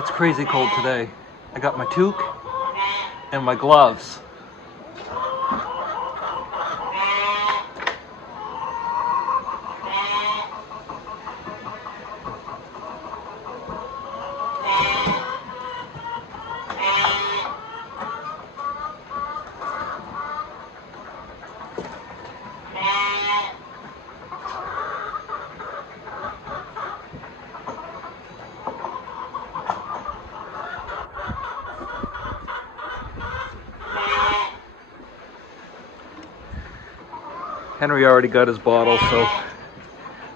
It's crazy cold today. I got my toque and my gloves. Henry already got his bottle, so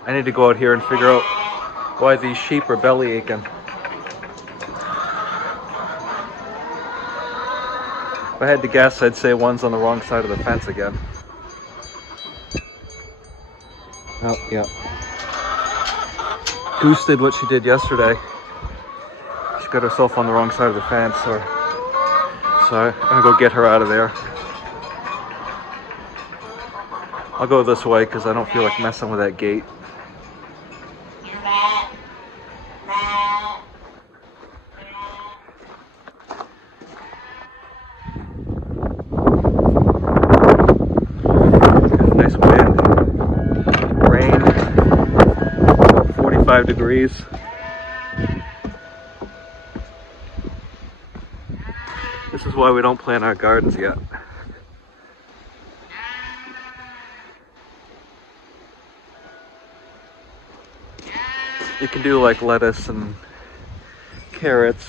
I need to go out here and figure out why these sheep are belly aching. If I had to guess, I'd say one's on the wrong side of the fence again. Oh, yeah. Goose did what she did yesterday. She got herself on the wrong side of the fence, so I'm gonna go get her out of there. I'll go this way because I don't feel like messing with that gate. Nice wind, rain, 45 degrees. This is why we don't plant our gardens yet. You can do like lettuce and carrots,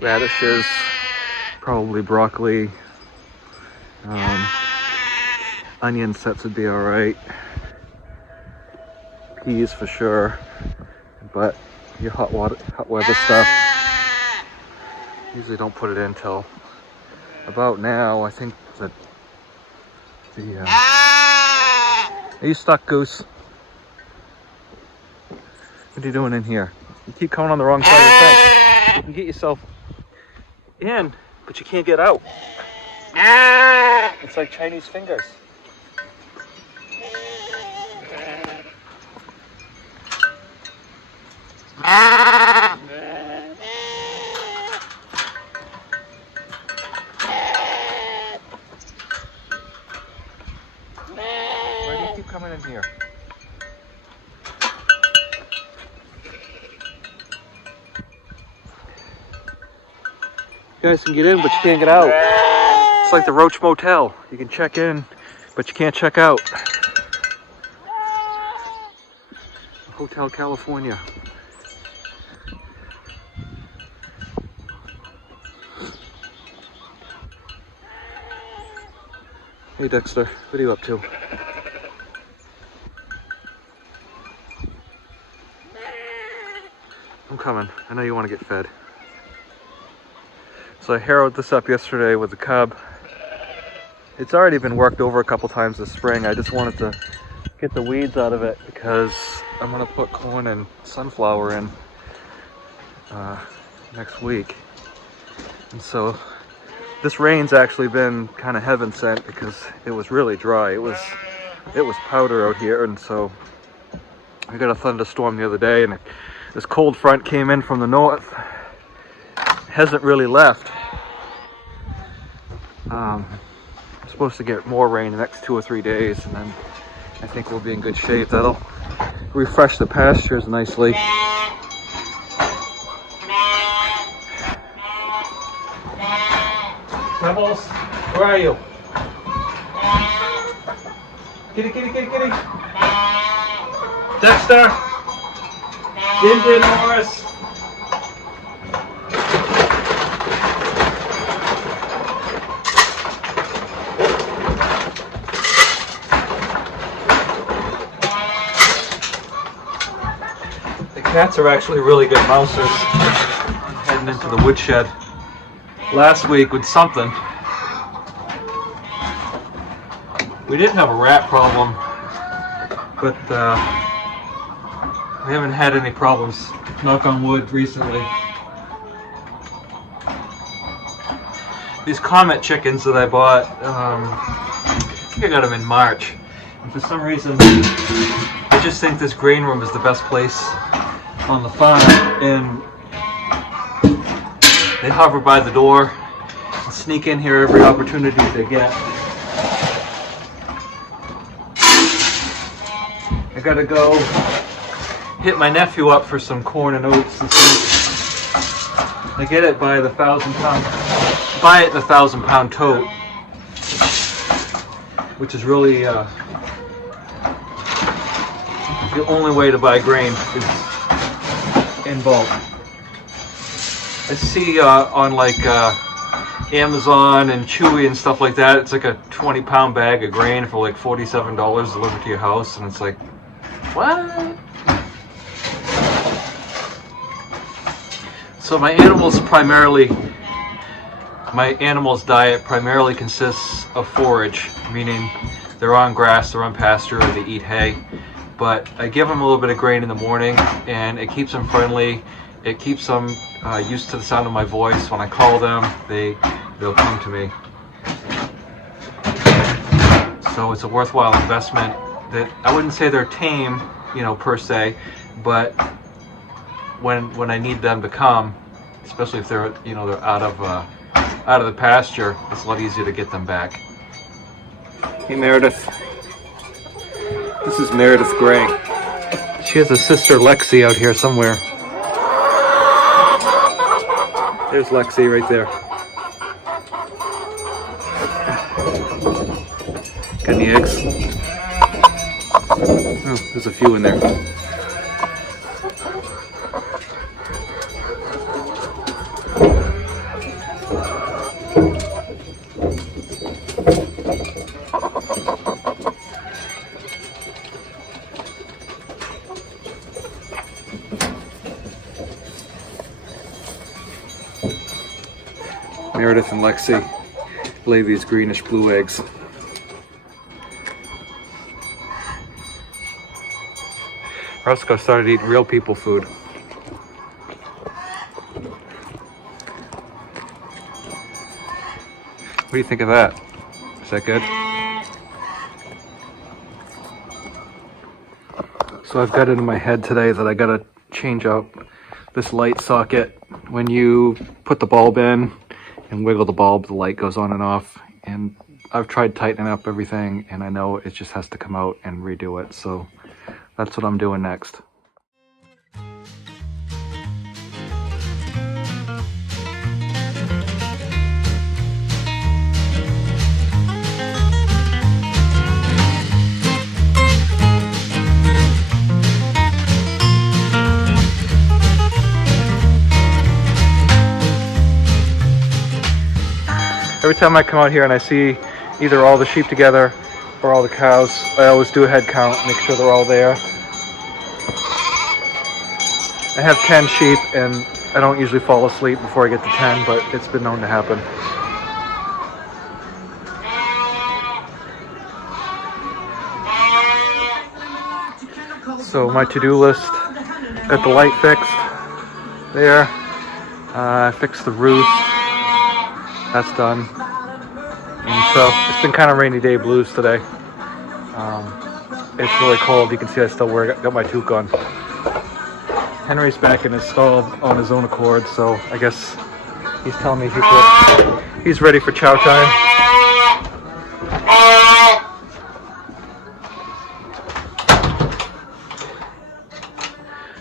radishes, probably broccoli, onion sets would be alright, peas for sure, but your hot weather stuff, usually don't put it in till about now. I think that are you stuck, Goose? What are you doing in here? You keep coming on the wrong side of the fence. You can get yourself in, but you can't get out. It's like Chinese fingers. Why do you keep coming in here? You guys can get in, but you can't get out. It's like the Roach Motel. You can check in, but you can't check out. Hotel California. Hey Dexter, what are you up to? I'm coming. I know you want to get fed. So I harrowed this up yesterday with the cub. It's already been worked over a couple times this spring. I just wanted to get the weeds out of it because I'm going to put corn and sunflower in next week. And so this rain's actually been kind of heaven sent because it was really dry. It was powder out here, and so I got a thunderstorm the other day, and this cold front came in from the north. Hasn't really left. I'm supposed to get more rain the next 2 or 3 days, and then I think we'll be in good shape. That'll refresh the pastures nicely. Pebbles, where are you? Kitty, kitty, kitty, kitty. Dexter. Din Morris. Cats are actually really good mousers. I'm heading into the woodshed last week with something. We didn't have a rat problem, but we haven't had any problems, knock on wood, recently. These Comet chickens that I bought, I think I got them in March. And for some reason, I just think this grain room is the best place on the farm, and They hover by the door and sneak in here every opportunity they get. I gotta go hit my nephew up for some corn and oats and stuff. I get it by the 1,000-pound, buy it in the 1,000-pound tote, which is really the only way to buy grain is in bulk. I see on like Amazon and Chewy and stuff like that, it's like a 20-pound bag of grain for like $47 delivered to your house, and it's like, what? So my animals diet primarily consists of forage, meaning they're on grass, they're on pasture, or they eat hay. But I give them a little bit of grain in the morning, and it keeps them friendly. It keeps them used to the sound of my voice. When I call them, they'll come to me. So it's a worthwhile investment. That I wouldn't say they're tame, per se, but when I need them to come, especially if they're they're out of the pasture, it's a lot easier to get them back. Hey Meredith. This is Meredith Gray. She has a sister Lexi out here somewhere. There's Lexi right there. Got any eggs? Oh, there's a few in there. Meredith and Lexi lay these greenish blue eggs. Roscoe started eating real people food. What do you think of that? Is that good? So I've got it in my head today that I gotta change out this light socket. When you put the bulb in and wiggle the bulb, the light goes on and off. And I've tried tightening up everything, and I know it just has to come out and redo it. So that's what I'm doing next. Every time I come out here and I see either all the sheep together or all the cows, I always do a head count, make sure they're all there. I have 10 sheep and I don't usually fall asleep before I get to 10, but it's been known to happen. So my to-do list, got the light fixed there, I fixed the roof, that's done. And so it's been kind of rainy day blues today. It's really cold. You can see I still got my toque on. Henry's back in his stall on his own accord, so I guess he's telling me he's ready for chow time.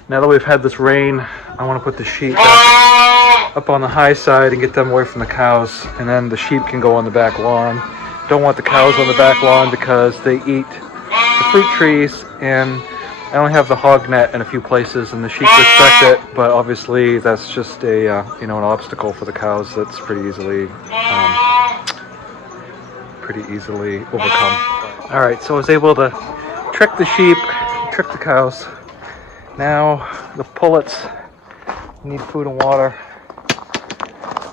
Now that we've had this rain, I want to put the sheep back up on the high side and get them away from the cows, and then the sheep can go on the back lawn. Don't want the cows on the back lawn because they eat the fruit trees, and I only have the hog net in a few places, and the sheep respect it, but obviously that's just a an obstacle for the cows that's pretty easily overcome. All right, so I was able to trick the sheep, trick the cows. Now the pullets need food and water.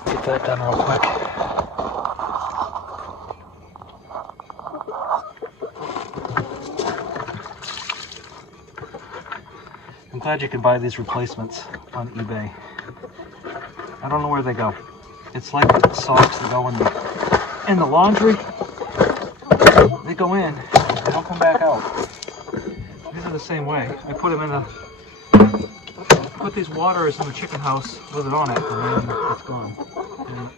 Get that done real quick. I'm glad you can buy these replacements on eBay. I don't know where they go. It's like the socks that go in the laundry. They go in, they don't come back out. These are the same way. I put them in put these waters in the chicken house with it on it, and then it's gone. And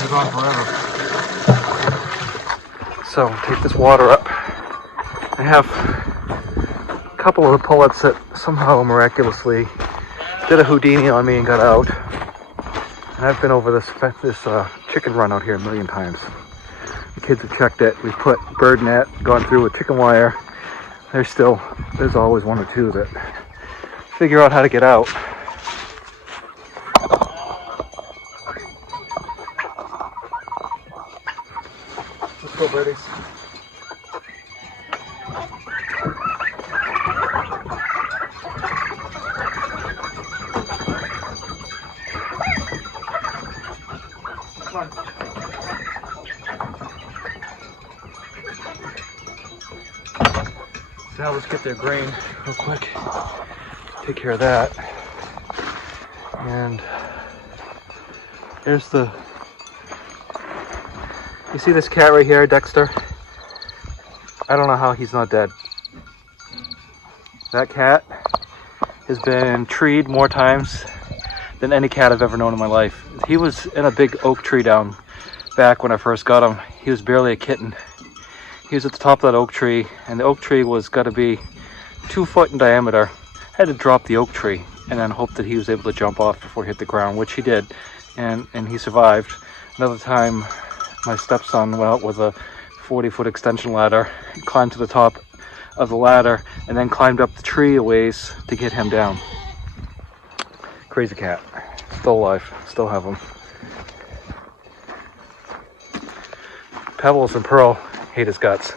they're gone forever. So take this water up. I have a couple of the pullets that somehow miraculously did a Houdini on me and got out. And I've been over this chicken run out here a million times. The kids have checked it. We've put bird net, gone through with chicken wire. There's always one or two that figure out how to get out. Let's go, birdies. Come on. So now let's get their grain real quick. Take care of that. And there's the... You see this cat right here, Dexter? I don't know how he's not dead. That cat has been treed more times than any cat I've ever known in my life. He was in a big oak tree down back when I first got him. He was barely a kitten. He was at the top of that oak tree, and the oak tree was got to be 2 foot in diameter. I had to drop the oak tree and then hope that he was able to jump off before he hit the ground, which he did, and he survived. Another time, my stepson went out with a 40-foot extension ladder, climbed to the top of the ladder, and then climbed up the tree a ways to get him down. Crazy cat. Still alive. Still have him. Pebbles and Pearl hate his guts.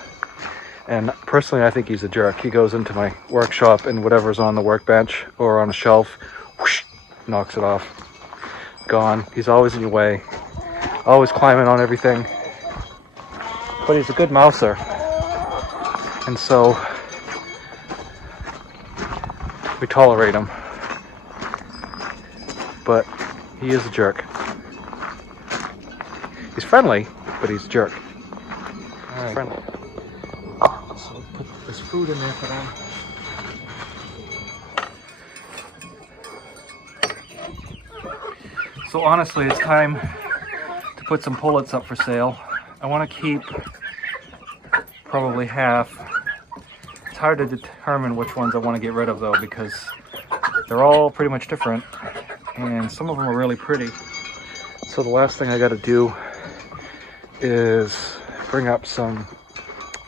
And personally, I think he's a jerk. He goes into my workshop and whatever's on the workbench or on a shelf, whoosh, knocks it off. Gone. He's always in your way. Always climbing on everything. But he's a good mouser. And so we tolerate him. But he is a jerk. He's friendly, but he's a jerk. All right. Friendly. So put this food in there for them. So honestly, it's time to put some pullets up for sale. I want to keep probably half. It's hard to determine which ones I want to get rid of though, because they're all pretty much different and some of them are really pretty. So the last thing I got to do is bring up some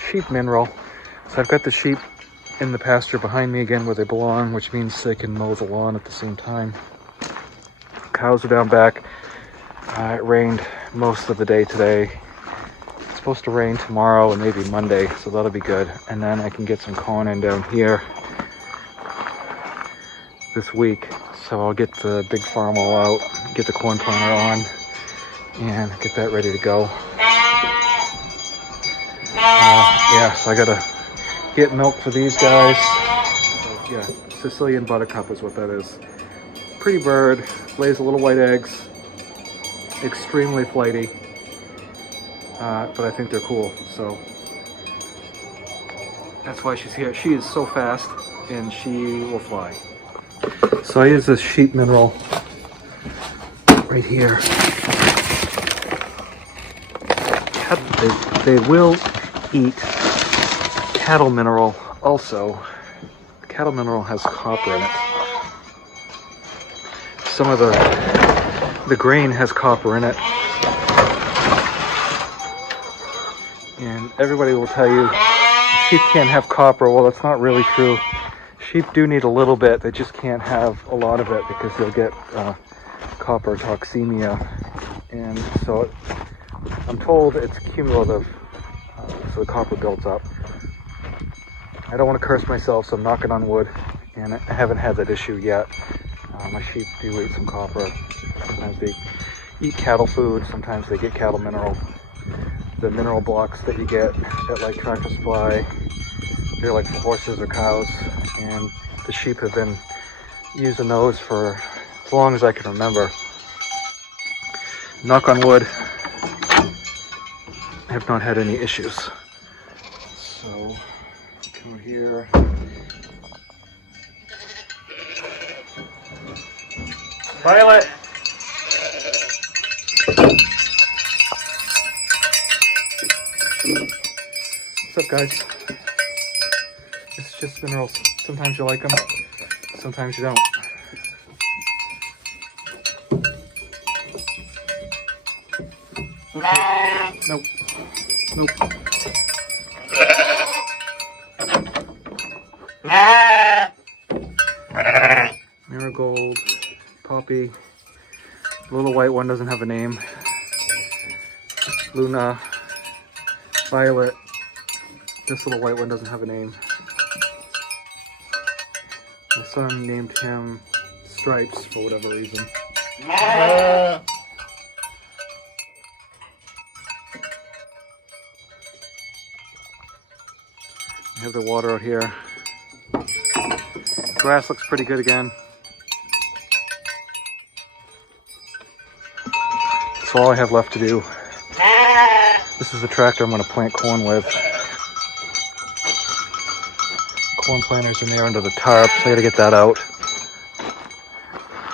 sheep mineral. So I've got the sheep in the pasture behind me again where they belong, which means they can mow the lawn at the same time. Cows are down back. It rained most of the day today. It's supposed to rain tomorrow and maybe Monday, so that'll be good. And then I can get some corn in down here this week. So I'll get the big farm all out, get the corn planter on, and get that ready to go. Yeah, so I gotta get milk for these guys. So, yeah, Sicilian buttercup is what that is. Pretty bird, lays little white eggs, extremely flighty, but I think they're cool, so that's why she's here. She is so fast, and she will fly. So I use this sheep mineral right here. They will eat cattle mineral also. Cattle mineral has copper in it. Some of the grain has copper in it. And everybody will tell you sheep can't have copper. Well, that's not really true. Sheep do need a little bit. They just can't have a lot of it because they'll get copper toxemia. And so I'm told it's cumulative, so the copper builds up. I don't want to curse myself, so I'm knocking on wood, and I haven't had that issue yet. My sheep do eat some copper. Sometimes they eat cattle food, sometimes they get cattle mineral. The mineral blocks that you get at like Tractor Supply, they're like for horses or cows, and the sheep have been using those for as long as I can remember. Knock on wood, I have not had any issues. So, come here. Violet! What's up, guys? It's just minerals. Sometimes you like them, sometimes you don't. Nope. Nope. Marigold, poppy. The little white one doesn't have a name. Luna, violet. This little white one doesn't have a name. My son named him Stripes for whatever reason. I have the water out here. Grass looks pretty good again. That's all I have left to do. This is the tractor I'm going to plant corn with. Corn planters in there under the tarp, so I got to get that out.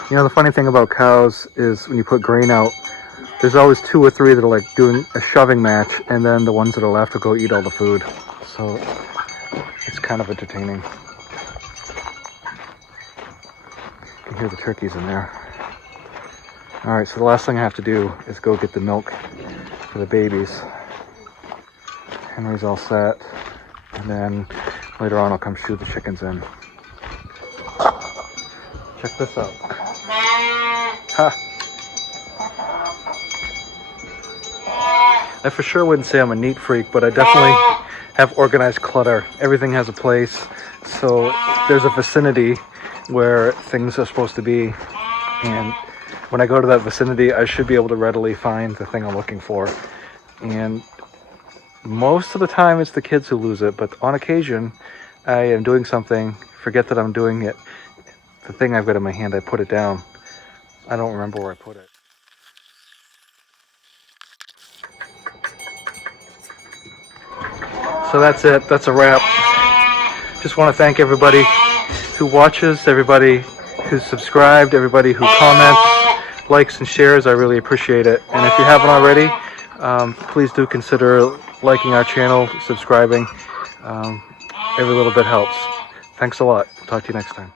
You know, the funny thing about cows is when you put grain out, there's always 2 or 3 that are like doing a shoving match, and then the ones that are left will go eat all the food. So it's kind of entertaining. You can hear the turkeys in there. Alright, so the last thing I have to do is go get the milk for the babies. Henry's all set. And then later on I'll come shoo the chickens in. Check this out. Ha! I for sure wouldn't say I'm a neat freak, but I definitely have organized clutter. Everything has a place, so there's a vicinity where things are supposed to be, and when I go to that vicinity, I should be able to readily find the thing I'm looking for. And most of the time it's the kids who lose it, but on occasion I am doing something, forget that I'm doing it. The thing I've got in my hand, I put it down. I don't remember where I put it. So that's it. That's a wrap. Just want to thank everybody who watches, everybody who's subscribed, everybody who comments, likes and shares. I really appreciate it. And if you haven't already, please do consider liking our channel, subscribing. Every little bit helps. Thanks a lot. Talk to you next time.